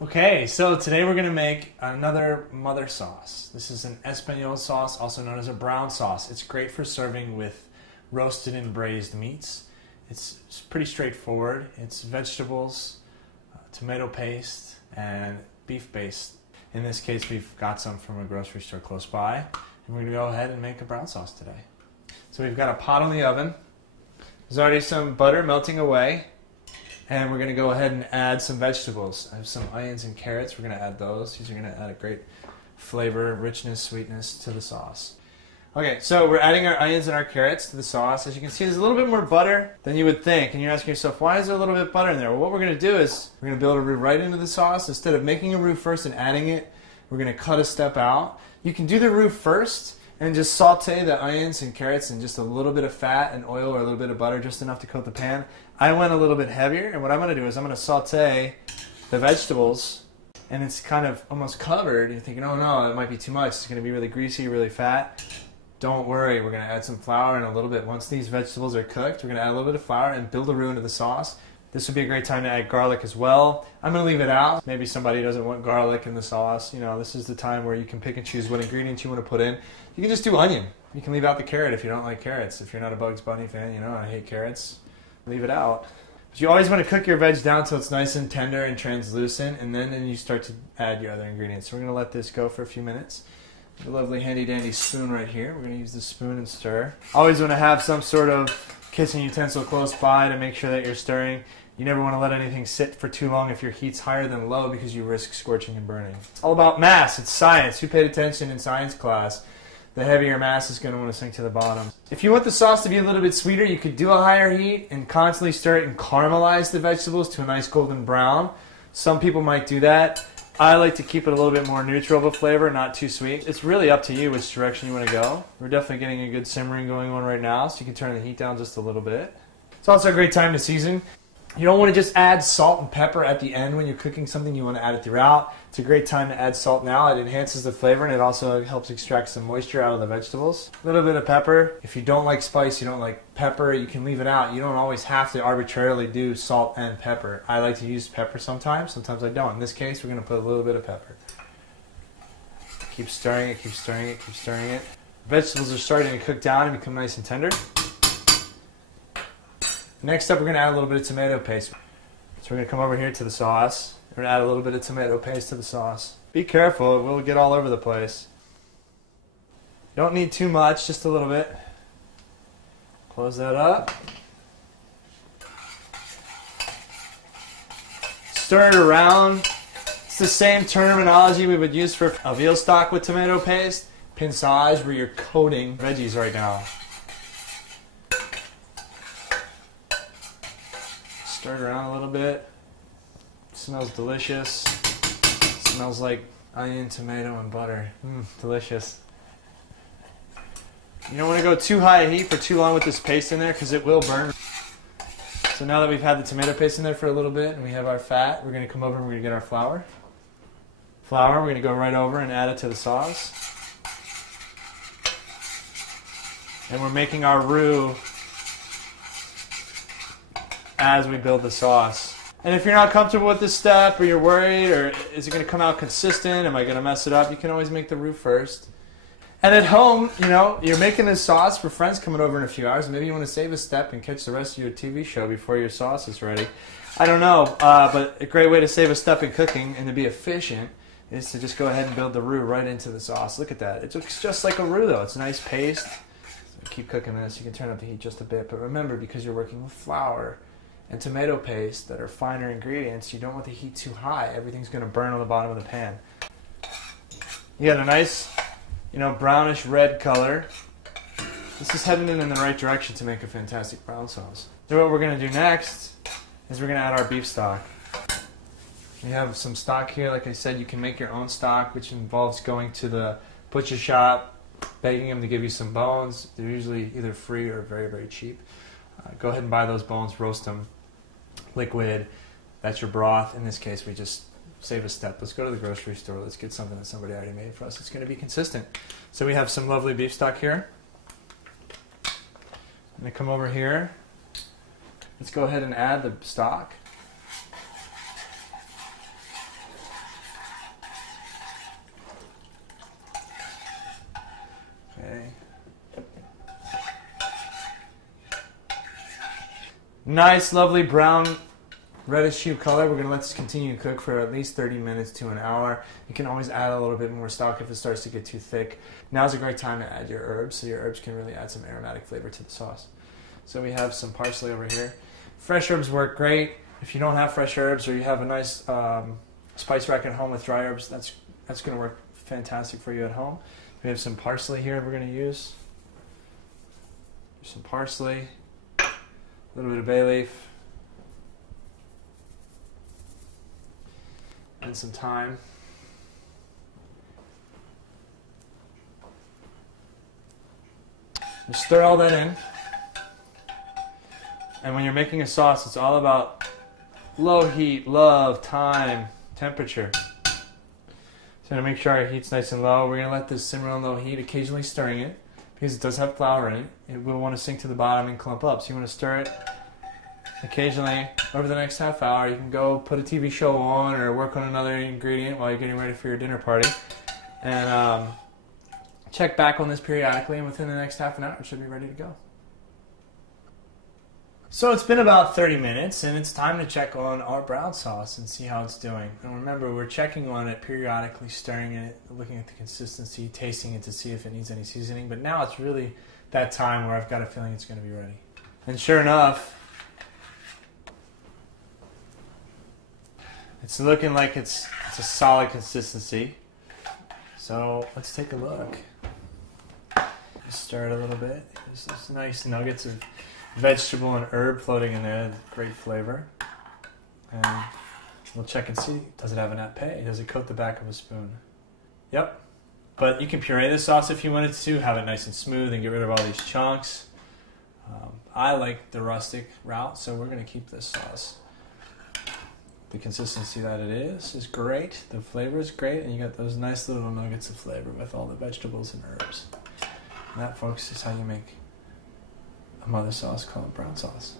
Okay, so today we're going to make another mother sauce. This is an Espanol sauce, also known as a brown sauce. It's great for serving with roasted and braised meats. It's pretty straightforward. It's vegetables, tomato paste, and beef paste. In this case, we've got some from a grocery store close by, and we're going to go ahead and make a brown sauce today. So we've got a pot on the oven. There's already some butter melting away. And we're going to go ahead and add some vegetables. I have some onions and carrots. We're going to add those. These are going to add a great flavor, richness, sweetness to the sauce. Okay, so we're adding our onions and our carrots to the sauce. As you can see, there's a little bit more butter than you would think. And you're asking yourself, why is there a little bit of butter in there? Well, what we're going to do is we're going to build a roux right into the sauce. Instead of making a roux first and adding it, we're going to cut a step out. You can do the roux first and just saute the onions and carrots in just a little bit of fat and oil or a little bit of butter, just enough to coat the pan. I went a little bit heavier, and what I'm going to do is I'm going to saute the vegetables, and it's kind of almost covered. You're thinking, oh no, it might be too much. It's going to be really greasy, really fat. Don't worry, we're going to add some flour in a little bit. Once these vegetables are cooked, we're going to add a little bit of flour and build a roux into the sauce. This would be a great time to add garlic as well. I'm going to leave it out. Maybe somebody doesn't want garlic in the sauce. You know, this is the time where you can pick and choose what ingredients you want to put in. You can just do onion. You can leave out the carrot if you don't like carrots. If you're not a Bugs Bunny fan, you know, I hate carrots. Leave it out. But you always want to cook your veg down until it's nice and tender and translucent, and then you start to add your other ingredients. So we're going to let this go for a few minutes. A lovely handy dandy spoon right here. We're going to use the spoon and stir. Always want to have some sort of kitchen utensil close by to make sure that you're stirring. You never want to let anything sit for too long if your heat's higher than low because you risk scorching and burning. It's all about mass. It's science. Who paid attention in science class? The heavier mass is going to want to sink to the bottom. If you want the sauce to be a little bit sweeter, you could do a higher heat and constantly stir it and caramelize the vegetables to a nice golden brown. Some people might do that. I like to keep it a little bit more neutral of a flavor, not too sweet. It's really up to you which direction you want to go. We're definitely getting a good simmering going on right now, so you can turn the heat down just a little bit. It's also a great time to season. You don't want to just add salt and pepper at the end when you're cooking something. You want to add it throughout. It's a great time to add salt now. It enhances the flavor, and it also helps extract some moisture out of the vegetables. A little bit of pepper. If you don't like spice, you don't like pepper, you can leave it out. You don't always have to arbitrarily do salt and pepper. I like to use pepper sometimes. Sometimes I don't. In this case, we're going to put a little bit of pepper. Keep stirring it, keep stirring it, keep stirring it. Vegetables are starting to cook down and become nice and tender. Next up, we're going to add a little bit of tomato paste. So we're going to come over here to the sauce. We're going to add a little bit of tomato paste to the sauce. Be careful, it will get all over the place. Don't need too much, just a little bit. Close that up. Stir it around. It's the same terminology we would use for a veal stock with tomato paste. Pinçage, where you're coating veggies right now. Stir it around a little bit. Smells delicious. Smells like onion, tomato, and butter. Delicious. You don't want to go too high a heat for too long with this paste in there because it will burn. So now that we've had the tomato paste in there for a little bit and we have our fat, we're going to come over and we're going to get our flour. We're going to go right over and add it to the sauce. And we're making our roux as we build the sauce. And if you're not comfortable with this step, or you're worried, or is it going to come out consistent, am I going to mess it up, you can always make the roux first. And at home, you know, you're making this sauce for friends coming over in a few hours. Maybe you want to save a step and catch the rest of your TV show before your sauce is ready. I don't know, but a great way to save a step in cooking and to be efficient is to just go ahead and build the roux right into the sauce. Look at that. It looks just like a roux, though. It's a nice paste. So keep cooking this. You can turn up the heat just a bit. But remember, because you're working with flour and tomato paste that are finer ingredients, you don't want the heat too high. Everything's going to burn on the bottom of the pan. You got a nice, you know, brownish red color. This is heading in the right direction to make a fantastic brown sauce. So what we're going to do next is we're going to add our beef stock. We have some stock here. Like I said, you can make your own stock, which involves going to the butcher shop, begging them to give you some bones. They're usually either free or very, very cheap. Go ahead and buy those bones, roast them. Liquid, that's your broth. In this case, we just save a step. Let's go to the grocery store. Let's get something that somebody already made for us. It's going to be consistent. So we have some lovely beef stock here. I'm going to come over here. Let's go ahead and add the stock. Okay. Nice, lovely brown reddish hue color. We're going to let this continue to cook for at least 30 minutes to an hour. You can always add a little bit more stock if it starts to get too thick. Now's a great time to add your herbs, so your herbs can really add some aromatic flavor to the sauce. So we have some parsley over here. Fresh herbs work great. If you don't have fresh herbs or you have a nice spice rack at home with dry herbs, that's going to work fantastic for you at home. We have some parsley here we're going to use. Some parsley, a little bit of bay leaf, and some thyme. Just stir all that in. And when you're making a sauce, it's all about low heat, love, time, temperature. So to make sure our heat's nice and low, we're going to let this simmer on low heat, occasionally stirring it, because it does have flour in it. It will want to sink to the bottom and clump up. So you want to stir it occasionally. Over the next half hour, you can go put a TV show on or work on another ingredient while you're getting ready for your dinner party. And check back on this periodically, and within the next half an hour, it should be ready to go. So it's been about 30 minutes, and it's time to check on our brown sauce and see how it's doing. And remember, we're checking on it periodically, stirring it, looking at the consistency, tasting it to see if it needs any seasoning. But now it's really that time where I've got a feeling it's going to be ready. And sure enough, it's looking like it's a solid consistency. So let's take a look. Stir it a little bit. There's those nice nuggets of vegetable and herb floating in there. Great flavor. And we'll check and see. Does it have an epee? Does it coat the back of a spoon? Yep. But you can puree the sauce if you wanted to, have it nice and smooth and get rid of all these chunks. I like the rustic route, so we're going to keep this sauce. The consistency that it is great. The flavor is great, and you got those nice little nuggets of flavor with all the vegetables and herbs. And that, folks, is how you make a mother sauce called brown sauce.